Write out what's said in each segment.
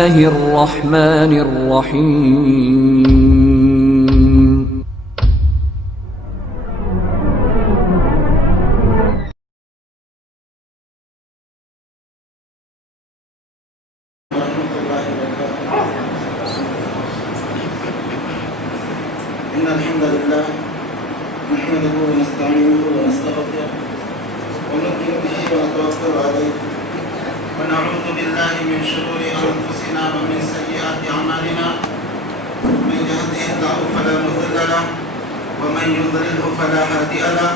الله الرحمن الرحيم. إن الحمد لله نحمده ونستعينه ونستغفره ونؤمن به ونتوكل عليه ونعوذ بالله من شرور أنفسنا ومن سيئات أعمالنا من يهده الله فلا مضل له ومن يضلله فلا هادي له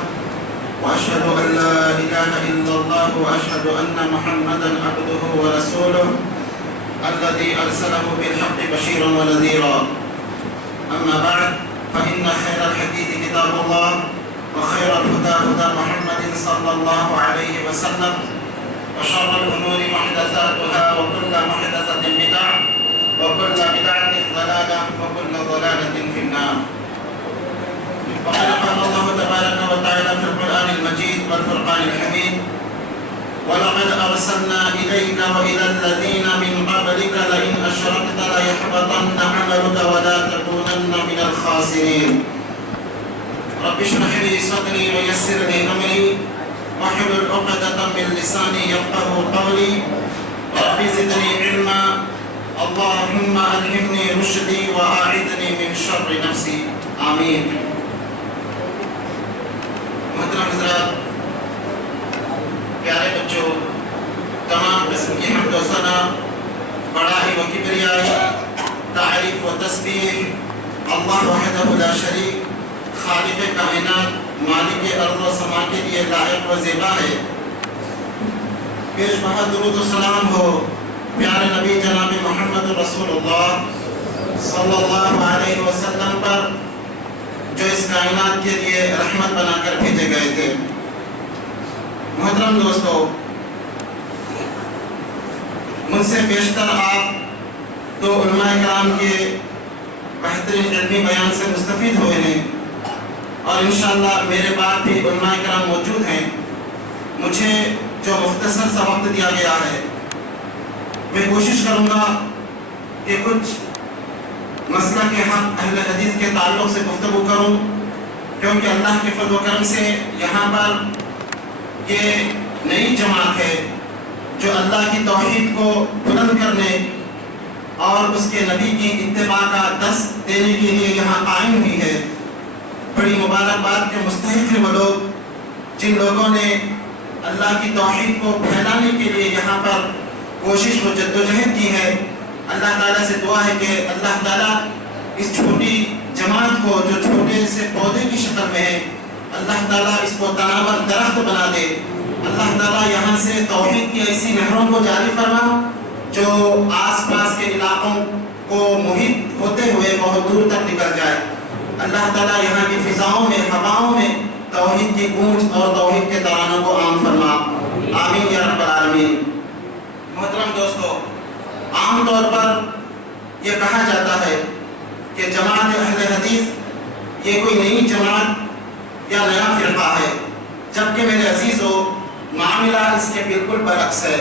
وأشهد أن لا إله إلا الله وأشهد أن محمدا عبده ورسوله الذي أرسله بالحق بشيرا ونذيرا. أما بعد فإن خير الحديث كتاب الله وخير الهدى هدى محمد صلى الله عليه وسلم وشر الأمور محدثاتها وكل محدثة بدعة وكل بدعة ضلالة وكل ضلالة في النار. وقد قال الله تبارك وتعالى في القرآن المجيد والفرقان الحميد: ولقد أرسلنا إليك وإلى الذين من قبلك لئن أشركت ليحبطن عملك ولا تكونن من الخاسرين. رب اشرح لي صدري ويسر لي أمري واحلل عقدة من لساني يفقهوا قولي رب زدني علما اللهم ألهمني رشدي وأعذني من شر نفسي آمين. محترم حضرات، پیارے بچوں، تمام قسم کی حمد و ثنا، بڑائی و کبریائی، تعریف و تسبیح اللہ وحدہ لا شریک، خالق کائنات، مالک ارض و سما کے لیے لائق و زیبا ہے۔ پیش بہا درود و سلام ہو پیارے نبی جناب محمد رسول اللہ صلی اللہ علیہ وسلم پر، جو اس کائنات کے لیے رحمت بنا کر بھیجے گئے تھے۔ محترم دوستو، مجھ سے بیشتر آپ تو علماء کرام کے بہترین علمی بیان سے مستفید ہوئے ہیں، اور انشاءاللہ میرے بعد بھی علماء کرام موجود ہیں۔ مجھے جو مختصر سا وقت دیا گیا ہے، میں کوشش کروں گا کہ کچھ مسئلہ کے حق اہل حدیث کے تعلق سے گفتگو کروں، کیونکہ اللہ کے فضل و کرم سے یہاں پر یہ نئی جماعت ہے جو اللہ کی توحید کو بلند کرنے اور اس کے نبی کی اتباع کا درس دینے کے لیے یہاں قائم ہوئی ہے۔ بڑی مبارکباد کے مستحق ہیں وہ لوگ جن لوگوں نے اللہ کی توحید کو پھیلانے کے لیے یہاں پر کوشش و جدوجہد کی ہے۔ اللہ تعالیٰ سے دعا ہے کہ اللہ تعالیٰ اس چھوٹی جماعت کو، جو چھوٹے سے پودے کی شکل میں ہے، اللہ تعالیٰ اس کو تناور درخت بنا دے۔ اللہ تعالیٰ یہاں سے توحید کی ایسی نہروں کو جاری فرما جو آس پاس کے علاقوں کو محیط ہوتے ہوئے بہت دور تک نکل جائے۔ اللہ تعالیٰ یہاں کی فضاؤں میں، ہواؤں میں توحید کی گونج اور توحید کے ترانوں کو عام فرما، آمین یا رب العالمین۔ محترم دوستو، عام طور پر یہ کہا جاتا ہے کہ جماعت اہل حدیث یہ کوئی نئی جماعت یا نیا فرقہ ہے، جبکہ میرے عزیزو معاملہ اس کے بالکل برعکس ہے۔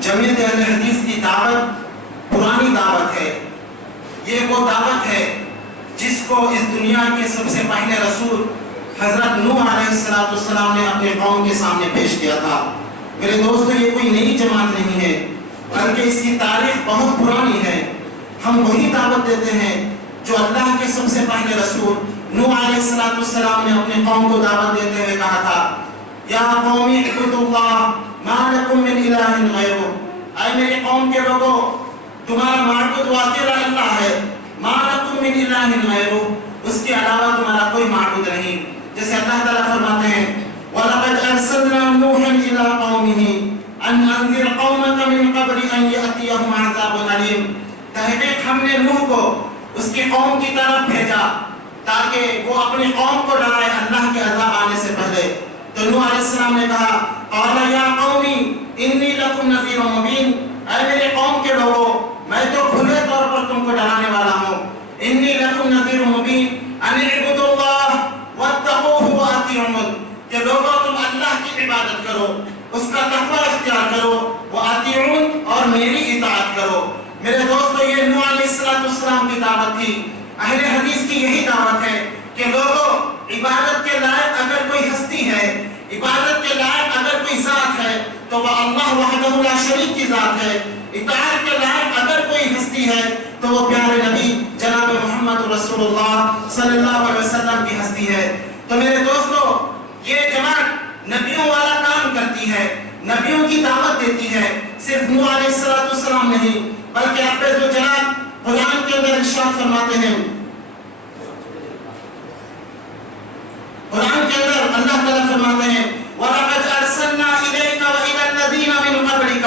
جمعیت اہل حدیث کی دعوت پرانی دعوت ہے۔ یہ وہ دعوت ہے جس کو اس دنیا کے سب سے پہلے رسول حضرت نوح علیہ السلام نے اپنے قوم کے سامنے پیش کیا تھا۔ میرے دوستو، یہ کوئی نئی جماعت نہیں ہے، بلکہ اس کی تاریخ بہت پرانی ہے۔ ہم وہی دعوت دیتے ہیں جو اللہ کے سب سے پہلے رسول نوح علیہ السلام نے اپنے قوم کو دعوت دیتے ہوئے کہا تھا: یا قوم اعبدوا اللہ ما لکم من الہ غیرہ، اے میری قوم کے لوگوں، تمہارا معبود اکیلا اللہ ہے، ما لکم من الہ غیرہ، اس کے علاوہ تمہارا کوئی معبود نہیں۔ جیسے اللہ تعالیٰ فرماتے ہیں: وَلَقَدْ أَرْسَلْنَا نُوحًا إِلَىٰ قَوْمِهِ أَنْ أَنذِرْ قَوْمَكَ مِنْ قَبْلِ أَنْ يَأْتِيَهُمْ عَذَابٌ أَلِيمٌ، تحقیق ہم نے نوح کو اس کی قوم کی طرف بھیجا تاکہ وہ اپنی قوم کو ڈرائے اللہ کے عذاب آنے سے پہلے۔ تو نوح علیہ السلام نے کہا: قَالَ يَا قَوْمِ إِنِّي لَكُمْ نَذِيرٌ مُبِينٌ، اے میرے قوم کے لوگوں، میں تو کھلے طور پر تم کو ڈرانے والا ہوں۔ إِنِّي لَكُمْ نَذِيرٌ مُبِينٌ أَنِ اعْبُدُوا اللَّهَ وَاتَّقُوهُ وَأَطِيعُوهُ، کہ لوگوں تم اللہ کی عبادت کرو، اس کا تقوی اختیار کرو، وَأَطِيعُونِ، اور میری اطاعت کرو۔ میرے دوستو یہ نوح علیہ السلام کی دعوت تھی. اہل حدیث کی یہی دعوت ہے کہ لوگوں عبادت کے لائق اگر کوئی ہستی ہے, عبادت کے لائق اگر کوئی ذات ہے تو وہ اللہ وحدہ لا شریک کی ذات ہے. اطاعت کے لائق اگر کوئی ہستی ہے تو وہ پیارے نبی جناب محمد رسول اللہ صلی اللہ علیہ وسلم کی ہستی ہے. تو میرے دوستو یہ جماعت نبیوں والا کام کرتی ہے, نبیوں کی دعوت دیتی ہے. صرف نوح علیہ السلام نہیں بلکہ رب ذوالجلال قرآن کے اندر ارشاد فرماتے ہیں, قرآن کے اندر اللہ تعالیٰ فرماتے ہیں وَلَقَدْ أَرْسَلْنَا إِلَيْكَ وَإِلَى الَّذِينَ مِنْ قَبْلِكَ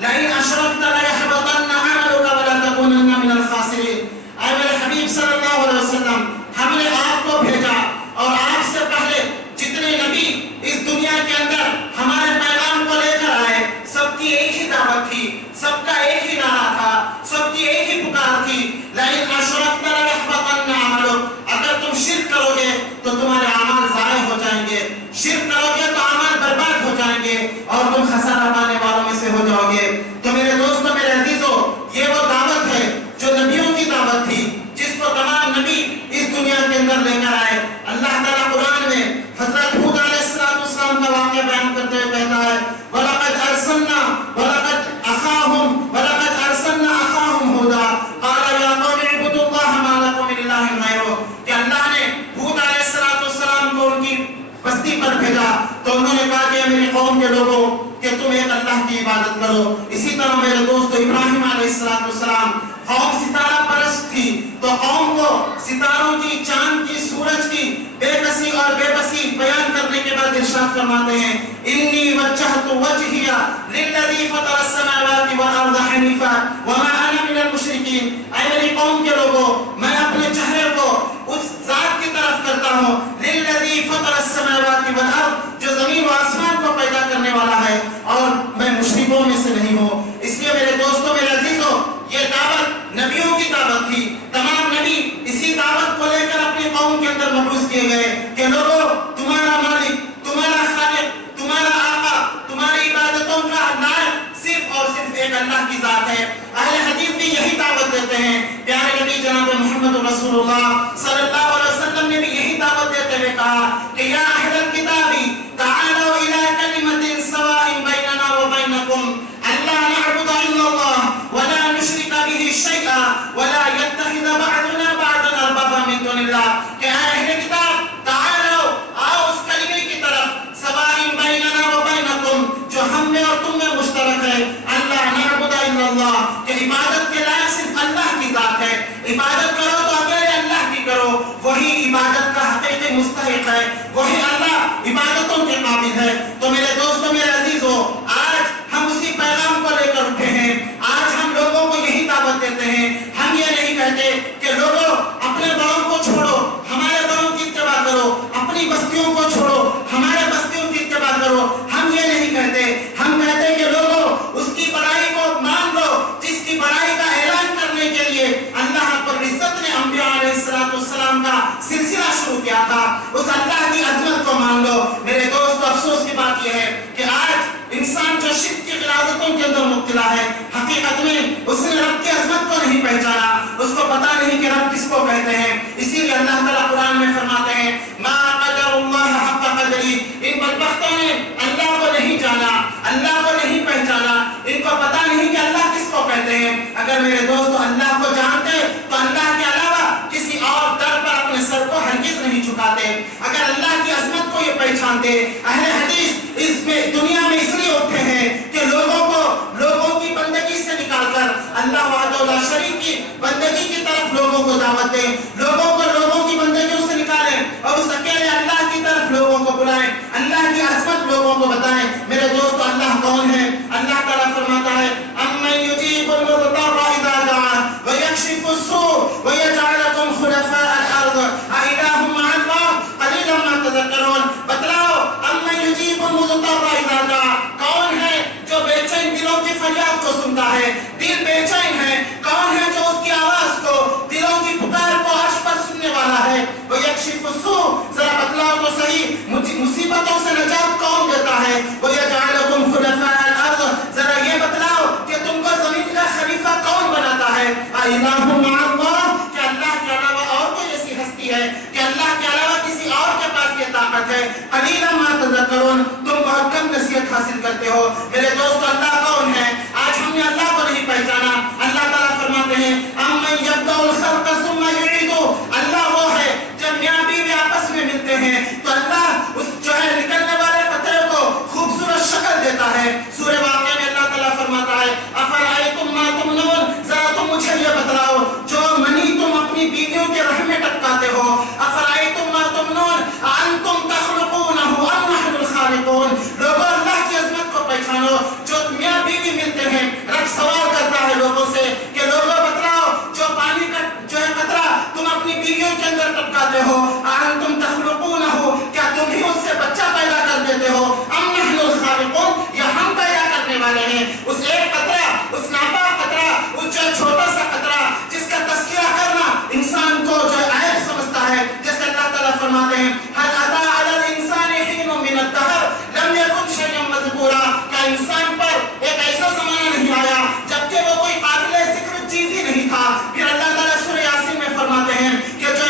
لَئِنْ أَشْرَكْتَ لَيَحْبَطَنَّ عَمَلُكَ وَلَتَكُونَنَّ مِنَ الْخَاسِرِينَ. اے میرے حبیب صلی اللہ علیہ وسلم, ہم نے آپ کو بھیجا اور آپ سے پہلے جتنے نبی اس دنیا کے اندر ہمارے پیغام کو لے کر آئے, سب کی ایک ہی دعوت تھی, سب کا ایک ہی نعرہ تھا, سب کی ایک ہی پکار تھی. لَئِنْ أَشْرَكْتَ لَيَحْبَطَنَّ عَمَلُكَ, اگر تم شرک کرو گے تو تمہارے اعمال ضائع ہو جائیں گے, شرک کرو گے تو اعمال برباد ہو جائیں گے اور تم خسارہ پانے والوں میں سے ہو جاؤ گے. تو میرے دوستو, میرے عزیزو, یہ وہ دعوت ہے جو نبیوں کی دعوت تھی, جس کو تمام نبی اس دنیا کے اندر لے کر آئے. اللہ تعالیٰ قرآن میں حضرت ہود علیہ السلام کا واقعہ بیان کرتے ہوئے کہتا ہے وَلَقَدْ أَرْسَلْنَا وَلَقَدْ أَرْسَلْنَا أَخَاهُمْ هُودًا قَالَ يَا قَوْمِ اعْبُدُوا اللَّهَ مَا لَكُم مِّنْ إِلَٰهٍ غَيْرُهُ. کہ اللہ نے ہود علیہ السلام کو ان کی بستی پر بھیجا تو انہوں نے کہا کہ میری قوم کے لوگوں کہ تم ایک اللہ کی عبادت کرو. اسی طرح میرے دوست ابراہیم علیہ السلام, قوم ستارہ پرست تھی تو قوم کو ستاروں کی, چاند کی, سورج کی بے کسی اور بے بسی بیان کرنے کے بعد ارشاد فرماتے ہیں انی وجہت وجہی للذی فطر السماوات والارض حنیفا وما انا من المشرکین. اے میری قوم کے لوگوں, میں اپنے چہرے کو اس ذات کی طرف کرتا ہوں للذی فطر السماوات والارض, جو زمین و آسمان کو پیدا کرنے والا ہے, اور میں مشرکوں میں سے نہیں ہوں. اس لیے میرے دوستوں, میرے عزیزوں, یہ دعوت نبیوں کی دعوت تھی. تمام نبی اسی دعوت کو لے کر اپنی قوم کے اندر مبعوث کیے گئے کہ لوگوں, تمہارا مالک, تمہارا خالق, تمہارا آقا, تمہاری عبادتوں کا لائق صرف اور صرف ایک اللہ کی ذات ہے. اہل حدیث بھی یہی دعوت دیتے ہیں. پیارے نبی جناب محمد رسول اللہ صلی اللہ علیہ وسلم نے بھی یہی دعوت دیتے ہوئے کہا کہ یا اہل الکتاب تعالوا الی کلمۃ سواء بیننا وبینکم الا نعبد الا اللہ ولا نشرک به شیئا ولا يتخذ بعضنا بعضا اربابا من دون اللہ. کہ اے اہل کتاب, تعالوا, آؤ اس کلمے کی طرف, سواء بیننا وبینکم, جو ہم میں اور تم میں مشترک ہے, اللہ نعبد الا اللہ, کہ عبادت کے لائق صرف اللہ کی ذات ہے. عبادت کرو تو اکیلے اللہ کی کرو, وہی عبادت کا حقیقی مستحق ہے, وہی اللہ عبادتوں کے قابل ہے. تو میرے دوستوں, میرے عزیزوں, آج ہم اسی پیغام کو لے کر اٹھے ہیں. آج ہم لوگوں کو یہی دعوت دیتے ہیں. ہم یہ نہیں کہتے کہ لوگوں اپنے بڑوں کو چھوڑو, ہمارے بڑوں کی اتباع کرو, اپنی بستیوں کو چھوڑو, ہمارے بستیوں کی اتباع کرو. ہم یہ نہیں کہتے. ہم کہتے کہ لوگوں اس کی بڑائی کو مان لو جس کی بڑائی کا اعلان کرنے کے لیے اللہ رب العزت نے انبیاء علیہ السلام کا سلسلہ شروع کیا تھا. اس اللہ کی عظمت کو مان لو. میرے دوست, افسوس کی بات یہ ہے کہ آج انسان جو شرک کی غلاظتوں کے اندر مبتلا ہے, حقیقت میں اس نے رب کی عظمت کو نہیں پہچانا, اس کو پتا نہیں کہ رب کس کو کہتے ہیں. اسی لیے اللہ تعالیٰ قرآن میں فرماتے ہیں ما قدر اللہ حق قدری. ان بدبختوں نے اللہ کو نہیں جانا, اللہ کو نہیں پہچانا, ان کو پتا نہیں کہ اللہ کس کو کہتے ہیں. اگر میرے دوست اللہ کو جانتے تو اللہ کے علاوہ کسی اور در پر اپنے سر کو ہرگز نہیں جھکاتے. اگر اللہ کی عظمت کو یہ پہچانتے. اہل حدیث اس میں دنیا میں اس لیے اٹھے ہیں کہ لوگوں کی بندگی سے نکال کر اللہ وحدہ لا شریک کی بندگی کی طرف لوگوں کو دعوت دیں, لوگوں کو لوگوں کی بندگیوں سے نکالیں اور اس اکیلے اللہ کی طرف لوگوں کو بلائیں, اللہ کی عظمت لوگوں کو بتائیں. میرے دوست, اللہ کون ہے؟ اللہ تعالیٰ فرماتا ہے امن یجیب المضطر اذا دعا ویکشف السوء ویجعلکم خلفاء الارض االہ مع اللہ قلیلا ما تذکرون. بتلاؤ, امن یجیب المضطر اذا دعا, کون ہے جو بے چین دلوں کی فریاد کو سنتا ہے؟ دل بے چین ہے, کون ہے جو اس کی آواز کو, دلوں کی پکار کو عرش پر سننے والا ہے؟ ویکشف السوء, ذرا بتلاؤ تو صحیح, مصیبتوں سے نجات کون دیتا ہے؟ ویجعلکم خلفاء الارض, ذرا یہ بتلاؤ کہ تم کو زمین کا خلیفہ کون بناتا الہ مع اللہ، کہ اللہ کے علاوہ اور کوئی ایسی ہستی ہے، کہ اللہ کے علاوہ کسی اور کے پاس یہ طاقت ہے؟ قلیلا ما تذکرون، تم بہت کم نصیحت حاصل کرتے ہو۔ میرے دوستو، اللہ کون ہے؟ آج ہم نے اللہ کو نہیں پہچانا۔ اللہ تعالیٰ فرماتے ہیں امن یبدأ الخلق ثم یعیدہ، اللہ وہ ہے جب میاں بیوی آپس میں ملتے ہیں تو اللہ اس جو ہے نکلنے والے قطرے کو خوبصورت شکل دیتا ہے۔ سورہ واقعہ میں اللہ تعالیٰ فرماتا ہے افرأیتم ما تمنون، ذرا تم مجھے یہ بتلاؤ جو منی تم اپنی بیویوں کے رحم میں ٹپکاتے ہو، افرأیتم ما تمنون انتم تخلقونہ ام نحن الخالقون، لوگوں اللہ کی عظمت کو پہچانو۔ جو میاں بیوی ملتے ہیں، رب سوال کرتا ہے لوگوں سے کہ لوگوں بتلاؤ جو پانی کا جو ہے قطرہ تم اپنی بیویوں کے اندر ٹپکاتے ہو، انتم تخلقونہ، کیا تم ہی اس سے بچہ پیدا کر دیتے ہو، ام نحن الخالقون، یا ہم پیدا کرنے والے ہیں؟ اس ایک قطرہ، اس ناپاک قطرہ، اس جو چھوٹا سا قطرہ جس کا تذکرہ کرنا انسان کو جو عیب سمجھتا ہے، جیسے اللہ تعالیٰ فرماتے ہیں هل أتى على الإنسان حين من الدهر لم يكن شيئا مذكورا، کہ انسان پر ایک ایسا زمانہ نہیں آیا جبکہ وہ کوئی قابل ذکر چیز ہی نہیں تھا۔ پھر اللہ تعالیٰ سورہ یاسین میں فرماتے ہیں کہ جو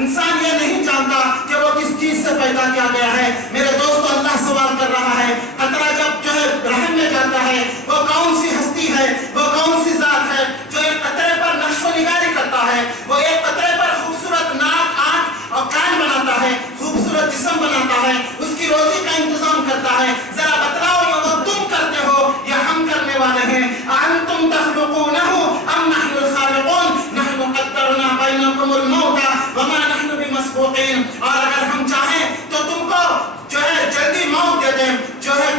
انسان یہ نہیں جانتا کہ وہ کس چیز سے پیدا کیا گیا ہے۔ میرے دوستو، اللہ سوال کر رہا ہے قطرہ جب جو ہے رحم میں جاتا ہے، وہ کون سی ہستی ہے، وہ کون سی ذات ہے جو ایک قطرے پر نقش و نگاری کرتا ہے، وہ ایک قطرے پر خوبصورت ناک، آنکھ اور کان بناتا ہے، خوبصورت جسم بناتا ہے، اس کی روزی کا انتظام کرتا ہے۔ ذرا بتلاؤ یہ وہ تم کرتے ہو یا ہم کرنے والے ہیں؟ انتم تخلقونہ ام نحن الخالقون، نحن قدرنا بینکم الموت وما نحن بمسبوقین، اور اگر ہم چاہیں تو تم کو جو ہے جلدی موت دے دیں، جو ہے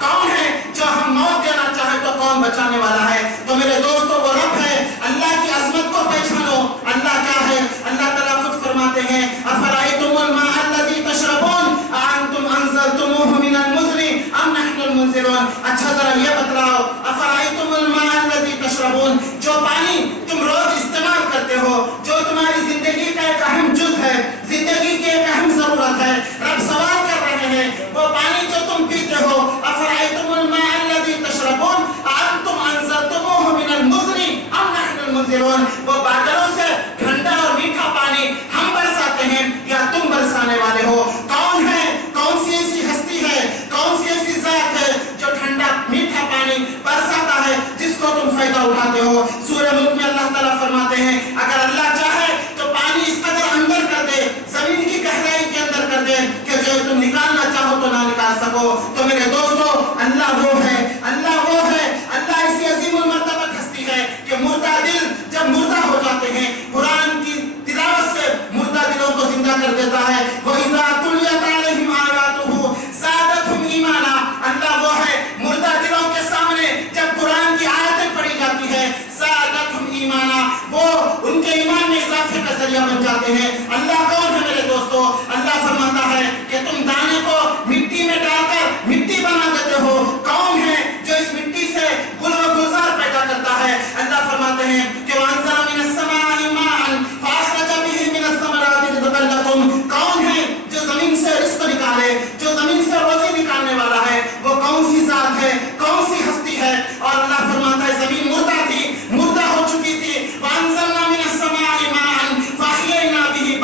کون ہے جو ہم موت دینا چاہے تو کون بچانے والا ہے؟ تو میرے دوستو، وہ رب ہے۔ اللہ کی عظمت کو پہچانو۔ اللہ کیا ہے؟ اللہ تعالیٰ خود فرماتے ہیں افرأیتم الماء الذی تشربون اانتم انزلتموہ من المزن ام نحن المنزلون، اچھا ذرا یہ بتلاؤ افرأیتم الماء الذی تشربون، جو پانی تم روز استعمال کرتے ہو، جو تمہاری زندگی کا ایک اہم جز ہے، زندگی کی ایک اہم ضرورت ہے، رب سوال کر رہے ہیں وہ پانی جو تم پیتے ہو، افرأیتم الماء الذی تشربون اانتم انزلتموہ من المزن ام نحن المنزلون، وہ بادلوں سے ٹھنڈا اور میٹھا پانی ہم برساتے ہیں یا تم برسانے والے ہو؟ کون ہے؟ کون سی ایسی ہستی ہے، کون سی ایسی ذات ہے جو ٹھنڈا میٹھا پانی برساتا ہے جس کو تم فائدہ اٹھاتے ہو؟ سورہ ملک میں اللہ تعالیٰ فرماتے ہیں اگر اللہ چاہے تو پانی اس قدر اندر کر دے، زمین کی گہرائی کے اندر کر دے کہ جو تم نکالنا چاہو تو نہ نکال سکو۔ تو میرے دوستو، اللہ وہ ہے، اللہ وہ ہے، اللہ ایسی عظیم المرتبت ہستی ہے کہ مردہ دل جب مردہ ہو جاتے ہیں، قرآن کی تلاوت سے مردہ دلوں کو زندہ کر دیتا ہے۔ وَإِذَا تُلِيَتْ عَلَيْهِمْ آيَاتُهُ زَادَتْهُمْ ایمانا، اللہ وہ ہے مردہ دلوں کے سامنے جب قرآن کی آیتیں پڑھی جاتی ہے، زَادَتْهُمْ ایمانا، وہ ان کے ایمان میں اضافے کا ذریعہ بن جاتے ہیں۔ اللہ کون ہے میرے دوستو؟ اللہ فرماتا ہے کہ تم دانے کو مٹی میں ڈال کر مٹی بنا دیتے ہو، کون ہے جو اس مٹی سے گل و گلزار پیدا کرتا ہے؟ اللہ فرماتے ہیں کہ وَأَنزَلَ مِنَ السَّمَاءِ مَاءً فَأَخْرَجَ بِهِ مِنَ الثَّمَرَاتِ رِزْقًا لَكُمْ، کون ہے جو زمین سے رزق نکالے، جو زمین سے روزی نکالنے والا ہے؟ وہ کون سی ذات ہے، کون سی ہستی ہے؟ اور اللہ فرماتا ہے زمین مردہ تھی، مردہ ہو چکی تھی، وَأَنزَلْنَا مِنَ السَّمَاءِ مَاءً فَأَحْيَيْنَا بِهِ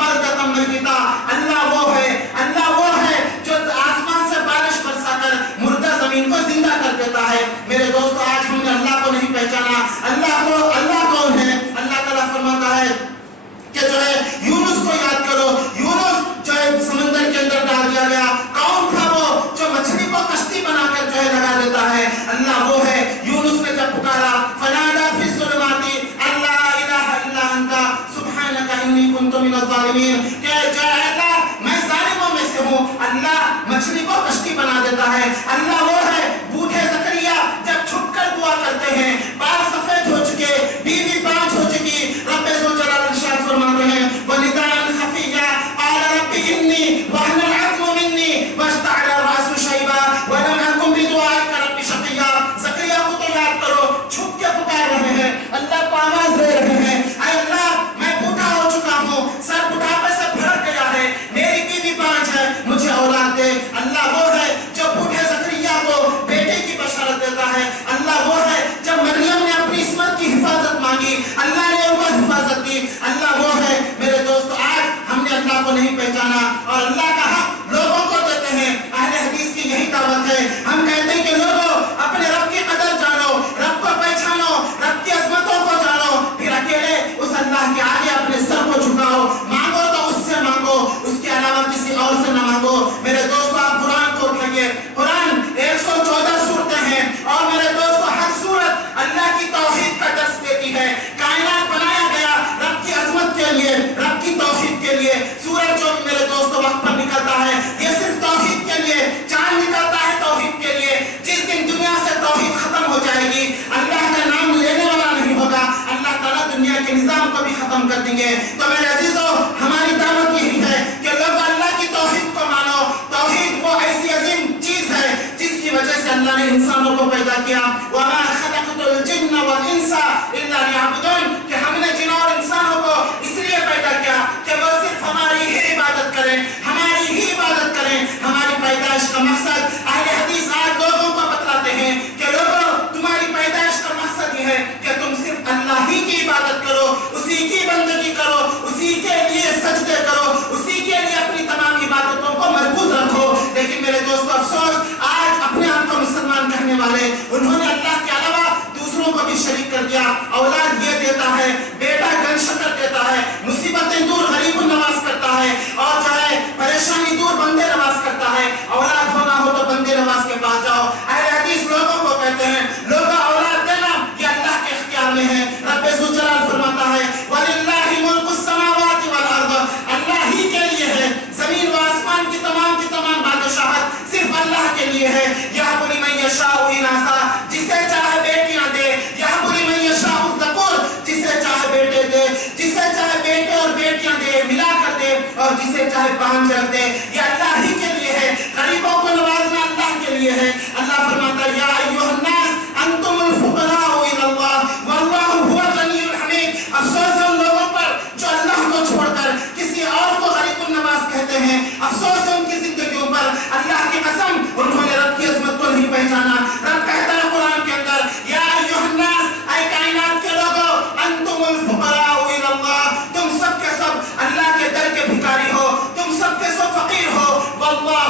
مانگی, اللہ نے ان کو حفاظت دی. اللہ وہ ہے میرے دوست, آج ہم نے اللہ کو نہیں پہچانا اور اللہ کا حق لوگوں کو دیتے ہیں. اہل حدیث کی یہی دعوت ہے. ہم کہتے ہیں کہ لوگوں اپنے رب کی قدر جانو, رب کو پہچانو, رب کی عظمتوں کو جانو, پھر اکیلے اس اللہ کے آگے اپنے سر کو جھکاؤ. مانگو تو اس سے مانگو, اس کے علاوہ کسی اور سے نہ مانگو. میرے دوستو آپ قرآن کو اٹھائیے. قرآن 114 سورتیں ہیں اور میرے دوستو ہر سورت اللہ کی توحید کا درس دیتی ہے. کائنات بنایا گیا رب کی عظمت کے لیے, رب کی توحید کے لیے. سورج جو میرے دوستو وقت پر نکلتا ہے یہ صرف توحید کے لیے. چاند نکلتا ہے توحید کے لیے. جس دن دنیا سے توحید ختم ہو جائے گی, اللہ کا نام لینے والا نہیں ہوگا, اللہ تعالیٰ دنیا کے نظام کو بھی ختم کر دیں گے. تو میرے عزیزو ہماری دعوت یہی ہے کہ لوگ اللہ کی توحید کو مانو. توحید وہ ایسی عظیم چیز ہے جس کی وجہ سے اللہ نے انسانوں کو پیدا کیا. وَمَا خَلَقْتُ الْجِنَّ وَالْإِنسَ إِلَّا لِيَعْبُدُونِ, کہ ہم نے جنوں اور انسانوں کو اس لیے پیدا کیا کہ وہ صرف ہماری ہی عبادت کریں, ہماری ہی عبادت کریں. ہماری پیدائش کا مقصد اہل حدیث آج لوگوں کو بتلاتے ہیں کہ لوگوں تمہاری پیدائش کا مقصد یہ ہے کہ تم صرف اللہ ہی کی عبادت کرو, اسی کی بندگی کرو, اسی کے لیے سجدے کرو, اسی کے لیے اپنی تمام عبادتوں کو مرکوز رکھو. لیکن میرے دوستو افسوس, آج اپنے آپ کو مسلمان کہنے والے انہوں نے اللہ کے علاوہ دوسروں کو بھی شریک کر دیا. اولاد یہ دیتا ہے, بیٹا گن شکر دیتا ہے, مصیبتیں دور غریب نواز کرتا ہے, اور چاہے پریشانی دور بندے نواز کرتا ہے. اولاد ہونا ہو تو بندے نواز کے پاس جاؤ. اہل حدیث لوگوں کو کہتے ہیں لوگوں اولاد دینا یہ اللہ کے اختیار میں ہے. رب ذوالجلال فرماتا ہے وَلِلَّهِ مُلْكُ السَّمَاوَاتِ وَالْأَرْضِ, اللہ ہی کے لیے ہے. زمین و آسمان کی تمام بادشاہت صرف اللہ کے لیے ہے. يَهْبُ لِمَن يَشَاءُ إِنَاثًا, جسے چاہے بیٹیاں دے. يَهْبُ لِمَن يَشَاءُ الذَّكُورَ, جسے چاہے بیٹے دے, جسے چاہے بیٹے اور بیٹیاں دے ملا کر دے, اور جسے چاہے پانچ رکھ دے. یہ اللہ ہی کے لیے ہے. غریبوں کو نوازنا اللہ کے لیے ہے. اللہ فرماتا ہے یا ایھا الناس انتم الفقراء الی اللہ واللہ هو الغنی الحمید. افسوس ہے ان لوگوں پر جو اللہ کو چھوڑ کر کسی اور کو غریب النواز کہتے ہیں. افسوس ہے ان کی زندگیوں پر. اللہ کی قسم انہوں نے رب کی عظمت کو نہیں پہچانا. رب کہتا ہے قرآن کے اندر یا ایھا الناس, اے کائنات کے لوگوں, انتم الفقراء الی اللہ, تم سب کے سب اللہ کے در کے بھکاری ہو, تم سب کے سب فقیر ہو. واللہ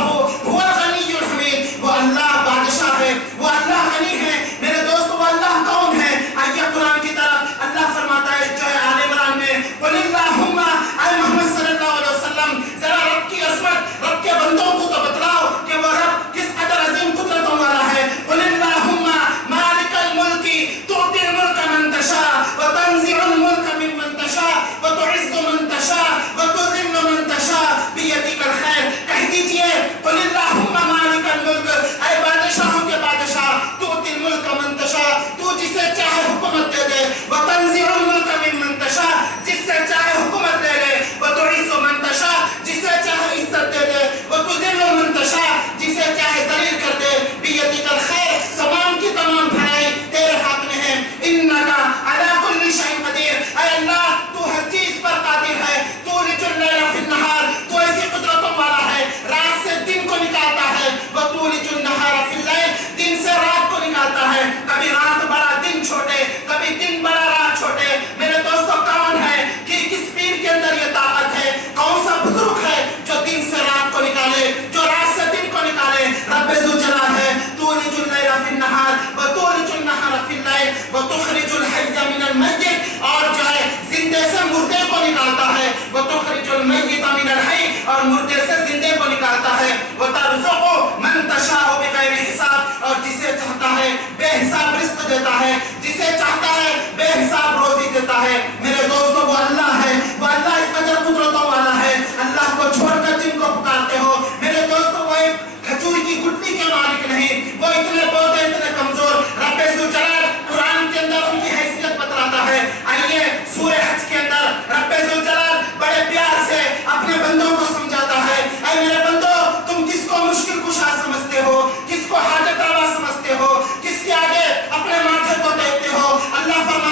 هو الغنی الحمید, وہ اللہ بادشاہ ہے, وہ اللہ غنی ہے. میرے دوستو وہ اللہ کون ہے؟ آئیے قرآن کی طرف. اللہ فرماتا ہے جو ہے آل عمران میں قل اللہم, اے محمد صلی اللہ علیہ وسلم ذرا رب کی عظمت, رب کے بندوں کو تو بتلاؤ کہ وہ رب کس قدر عظیم قدرتوں والا ہے. قل اللہم مالک الملک تؤتی الملک من تشاء وتنزع الملک ممن تشاء وتعز من تشاء وتذل من تشاء بیدک الخیر. کہہ دیجئے قل اللہم مالک الملک, اے بادشاہوں کے بادشاہ, تؤتی الملک من تشاء, تو جسے چاہے حکومت دے دے, وتنزع الملک ممن تشاء, جس سے چاہے حکومت لے لے, وتعز من تشاء, جسے چاہے عزت دے دے, وتذل من تشاء, جسے چاہے ذلیل کر دے. بیدک الخیر, تمام کی تمام بھلائی تیرے ہاتھ میں ہے. انک علی کل شیء قدیر, اے اللہ تو ہر چیز پر قادر ہے. تولج اللیل فی النہار, تو ایسی قدرتوں والا ہے, رات سے دن کو نکالتا ہے. وتولج النہار فی اللیل, دن سے رات کو نکالتا ہے. کبھی رات بڑا دن چھوٹے, کبھی دن بڑا رات چھوٹے. میرے دوستو کون ہے کہ کس پیر کے اندر یہ طاقت ہے؟ کون سا بزرگ ہے جو دن سے رات کو نکالے, جو رات سے دن کو نکالے؟ رب ذوالجلال ہے. تولج اللیل فی النہار وتولج النہار فی اللیل وتخرج الحی من المیت, اور جو ہے زندے سے مردے کو نکالتا ہے. وتخرج المیت من الحی, اور مردے سے زندے کو نکالتا ہے. وترزق من تشاء بغیر حساب, اور جسے چاہتا ہے بے حساب رزق دیتا ہے, جسے چاہتا ہے بے حساب روزی دیتا ہے. میرے دوستو وہ اللہ ہے, وہ اللہ اس قدر قدرتوں والا ہے. اللہ کو چھوڑ کر جن کو پکارتے ہو, میرے دوستو وہ ایک کھجور کی گٹلی کے مالک نہیں, وہ اتنے پودے اتنے کمزور. رب ذوالجلال قرآن کے اندر ان کی حیثیت بتلاتا ہے. آئیے سورہ حج کے اندر رب ذوالجلال بڑے پیار سے اپنے بندوں کو سمجھاتا ہے. اے میرے بندو, تم کس کو مشکل کشا سمجھتے ہو, کس کو حاجت روا سمجھتے ہو, کس کے آگے اپنے ماتھے کو دیکھتے ہو؟ اللہ فرماتا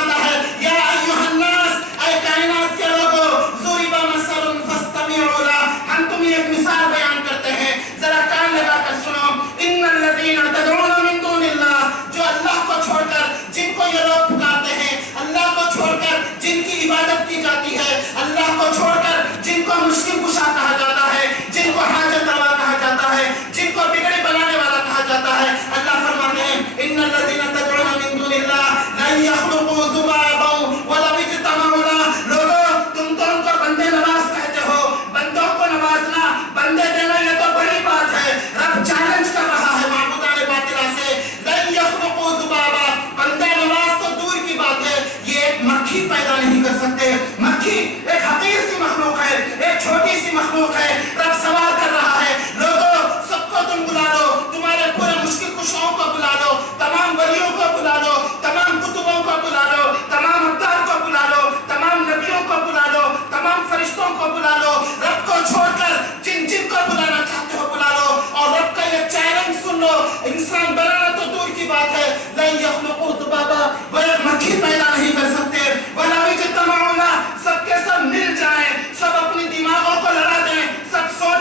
ان الذين تدعون من دون الله لن يخلقوا ذبابا ولو اجتمعوا له. لوگوں تم تو ان کو بندے نواز کہتے ہو، بندوں کو نوازنا، بندے دینا یہ تو بڑی بات ہے. رب چیلنج کر رہا ہے معبودان باطلہ سے. لن يخلقوا ذبابا، بندے نواز تو دور کی بات ہے، یہ ایک مکھی پیدا نہیں کر سکتے. مکھی ایک حقیر سی مخلوق ہے، ایک چھوٹی سی مخلوق ہے. رب سوال کر رہا ہے لوگوں سب کو تم بلا دو، تمہارے پورے مشکل کشاؤں کو بلا دو، تمام ولیوں کو بلا دو، تمام کتبوں کو بلا دو، تمام ابدال کو بلا دو، تمام نبیوں کو بلا دو، تمام فرشتوں کو بلا دو. رب کو چھوڑ کر جن جن کو بلانا چاہتے ہو بلا دو. اور رب کا یہ چیلنج سن لو، انسان بنانا تو دور کی بات ہے، لن يخلقوا ذبابا، وہ ایک مکھی پیدا نہیں کر سکتے. وَلَوِ اجْتَمَعُوا لَهُ، سب کے سب مل جائیں، سب اپنی دماغوں کو لڑا دیں، سب سو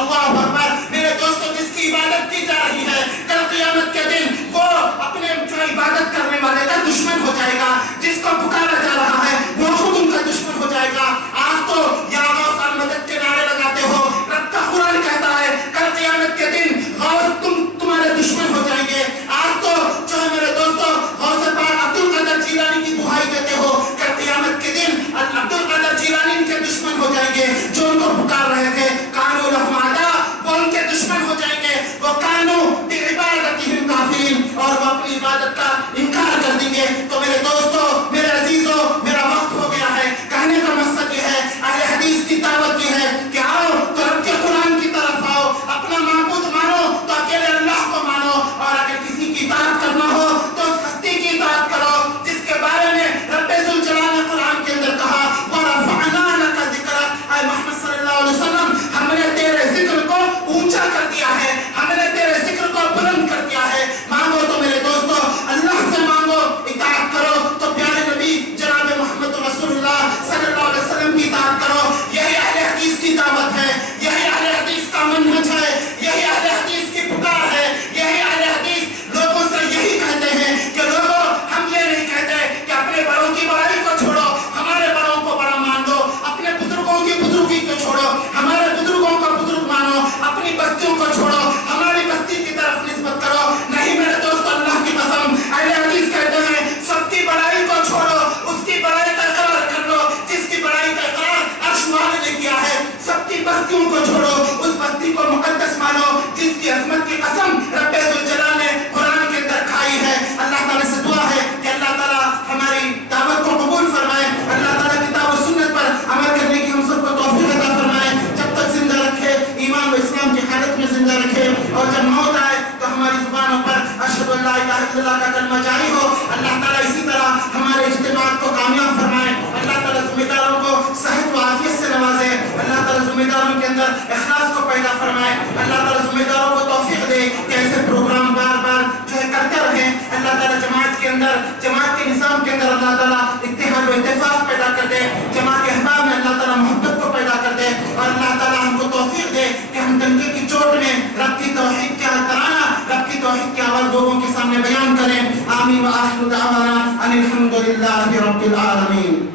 اللہ اکبر. میرے دوستو جس کی عبادت کی جا رہی ہے کل قیامت کے دن وہ اپنے جو عبادت کرنے والے کا دشمن ہو جائے گا. جس کو پکارا جا رہا ہے وہ خود ان کا دشمن ہو جائے گا. آج تو یا غوث المدد کے نعرے لگاتے ہو. رب کا قرآن کہتا ہے کل قیامت کے دن غوث تمہارے دشمن ہو جائیں گے. آج تو جو ہے میرے دوستو غوث پاک عبد القادر جیلانی کی دعائی دیتے ہو. کل قیامت کے دن عبد القادر جیلانی ان کے دشمن ہو جائیں گے. جو ان کو پکار رہے تھے کانو لہم اعداء وہ ان کے دشمن ہو جائیں گے. وہ کانو بعبادتہم کافرین اور وہ اپنی عبادت کا انکار کر دیں گے. تو میرے دوستو میرے عزیزو میرا وقت ہو گیا ہے. کہنے کا مقصد یہ ہے اہل حدیث کی دعوت یہ ہے کہ آؤ تو رب کے قرآن کی طرف آؤ. اپنا معبود مانو تو اکیلے اللہ کو مانو. اور اگر کسی کی اطاعت کرنا ہو تو اس ہستی کی اطاعت کرو جس کے بارے میں رب ذوالجلال نے قرآن کے اندر کہا وَرَفَعْنَا لَكَ ذِكْرَكَ. اے محمد صلی اللہ علیہ وسلم ہم نے تیرے ذکر کو اونچا کر دیا ہے. ہم نے تیرے ذکر کو بلند کر دیا ہے. مانگو تو میرے دوستو اللہ سے مانگو. اطاعت کرو تو پیارے نبی جناب محمد رسول اللہ صلی اللہ علیہ وسلم کی اطاعت کرو. یہی اہل حدیث کی دعوت ہے. یہی اہل حدیث کا منہج ہے. یہی اہل حدیث کی پکار ہے. یہی اہل حدیث لوگوں سے یہی کہتے ہیں کہ لوگوں ہم یہ نہیں کہتے کہ اپنے بڑوں کی بڑائی کو چھوڑو ہمارے بڑوں کو بڑا مان لو. اپنے بزرگوں کی بزرگی کو چھوڑو ہمارے بزرگوں کو بزرگ مانو. اپنی بستیوں کو چھوڑو ہماری بستی کی طرف نسبت کرو. نہیں میرے دوست اللہ کی قسم اہل حدیث کہتے ہیں سب کی بڑائی کو چھوڑو اس کی بڑائی کا اقرار کر لو جس کی بڑائی کا اقرار عرش والے نے کیا ہے. سب کی بستیوں کو چھوڑو اس بستی کو مقدس مانو جس کی عظمت کی قسم رب ذوالجلال نے قرآن کے اندر کھائی ہے. اللہ تعالیٰ سے دعا ہے کہ اللہ تعالیٰ ہماری دعوت کو قبول فرمائے. اللہ تعالیٰ کتاب و سنت پر عمل کرنے کی ہم سب کو توفیق عطا فرمائے. جب تک زندہ رکھے ایمان و اسلام کی حالت میں زندہ رکھے اور جب موت آئے تو ہماری زبانوں پر اشہد ان لا الہ الا اللہ کا کلمہ جاری ہو. اللہ تعالیٰ اسی طرح ہمارے اجتماعات کو کامیاب فرمائے. اللہ تعالیٰ ذمہ داروں کو صحت و عافیت سے نوازے. اللہ تعالیٰ ذمہ داروں کے اندر اخلاص کو پیدا فرمائے. اللہ تعالیٰ ذمہ داروں کو توفیق دے کہ ایسے پروگرام بار بار جو ہے کرتے رہیں. اللہ تعالیٰ جماعت کے اندر جماعت کے نظام کے اندر اللہ تعالیٰ اتحاد و اتفاق پیدا کر دے. جماعت کے احباب میں اللہ تعالیٰ محبت کو پیدا کر دے. اور اللہ تعالیٰ ہم کو توفیق دے کہ ہم ڈنکے کی چوٹ میں رب کی توحید کا ترانہ رب کی توحید کی آواز لوگوں کے سامنے بیان کریں. آمین و آخر دعوانا ان الحمد للہ رب العالمین.